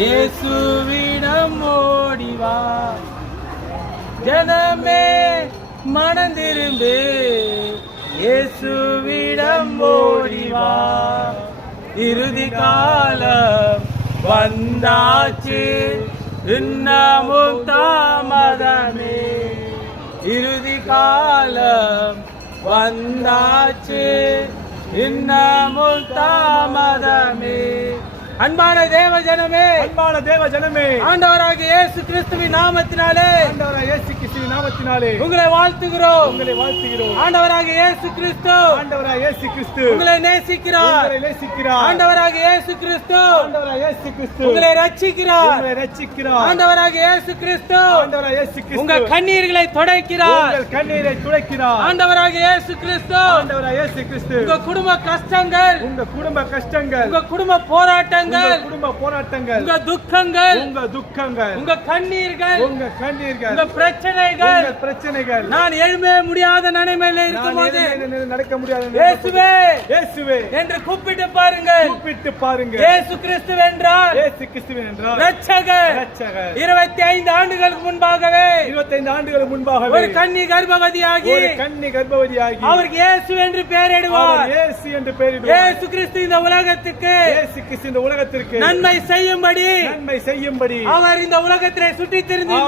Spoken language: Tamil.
இயேசுவிடம் ஓடிவா. ஜனமே மனந்திரும்பு, இயேசுவிடம் ஓடிவா. இறுதி காலம் வந்தாச்சு, இன்னமும் தாமதமே. இறுதி காலம் வந்தாச்சு, இன்னமும் தாமதமே. அன்பான தேவ ஜனமே, அன்பான தேவ ஜனமே, ஆண்டவராகிய இயேசு கிறிஸ்துவின் நாமத்தினாலே, ஆண்டவராகிய இயேசு கிறிஸ்துவின் நாமத்தினாலே உங்களை வாழ்த்துகிறோம். உங்களை வாழ்த்துகிறோம். ஆண்டவராகிய இயேசு கிறிஸ்து, ஆண்டவராகிய இயேசு கிறிஸ்து உங்களை நேசிக்கிறார். உங்களை நேசிக்கிறார். ஆண்டவராகிய இயேசு கிறிஸ்து, ஆண்டவராகிய இயேசு கிறிஸ்து உங்களை ரட்சிக்கிறார். உங்களை ரட்சிக்கிறார். ஆண்டவராகிய இயேசு கிறிஸ்து, ஆண்டவராகிய இயேசு கிறிஸ்து உங்க கண்ணீர்களை துடைக்கிறார். உங்கள் கண்ணீரை துடைக்கிறார். ஆண்டவராகிய இயேசு கிறிஸ்து, ஆண்டவராகிய இயேசு கிறிஸ்து உங்க குடும்ப கஷ்டங்கள், உங்க குடும்ப கஷ்டங்கள், உங்க குடும்ப போராட்டங்கள், உங்க குடும்ப போராட்டங்கள், உங்க துக்கங்கள், உங்க துக்கங்கள், உங்க கண்ணீர்கள், உங்க கண்ணீர்கள், உங்க பிரச்சனைகள், உங்க பிரச்சனைகள், நான் எழுமே முடியாத நிலைமையில இருக்கும்போது நடக்க முடியாது இயேசுவே இயேசுவே என்று கூப்பிட்டு பாருங்கள். கூப்பிட்டு பாருங்க. இயேசு கிறிஸ்து என்றார், இயேசு கிறிஸ்து என்றார் இரட்சகர். இரட்சகர் 25 ஆண்டுகளுக்கு முன்பாகவே 25 ஆண்டுகளுக்கு முன்பாகவே ஒரு கன்னி கர்ப்பவதியாகி ஒரு கன்னி கர்ப்பவதியாகி அவருக்கு இயேசு என்று பெயரிடுவார். இயேசு என்று பெயரிடுவார். இயேசு கிறிஸ்து இந்த உலகத்துக்கு இயேசு கிறிஸ்து இந்த உலகத்திற்கு நன்மை செய்யும்படி நன்மை செய்யும்படி அவர் இந்த உலகத்திலே சுற்றித் திரிந்தார்.